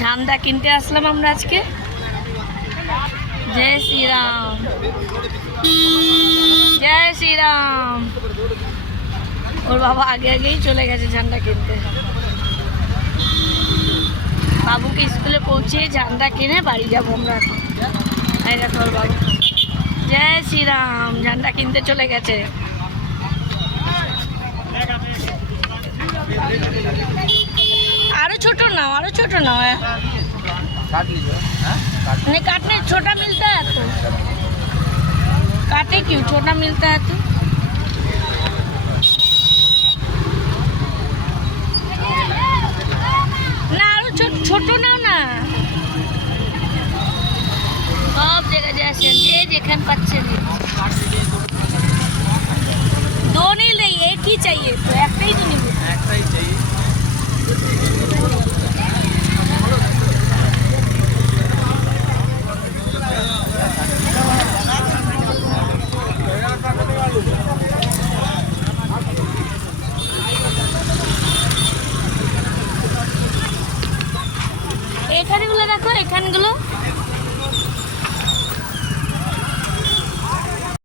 ঝান্ডা কিনতে আসলাম আমরা আজকে। জয় শ্রীরাম, জয় শ্রীরাম। ওর বাবা আগে আগেই চলে গেছে ঝান্ডা কিনতে। বাবুকে স্কুলে পৌঁছে ঝান্ডা কিনে বাড়ি যাবো আমরা এখন। এই দেখো ওর বাবু। জয় শ্রীরাম, ঝান্ডা কিনতে চলে গেছে। आरो छोटो नाओ, आरो छोटो नाओ है। काट लीजिए। नहीं काटने छोटा मिलता है तो काटे क्यों, छोटा मिलता है तो। ना आरो छोटो नाओ ना। सब जगह जैसे ये जेखन पच्चे दो नहीं ले, एक ही चाहिए तो एक ही नहीं मिले। एक ही चाहिए। এখানগুলো দেখো, এখানগুলো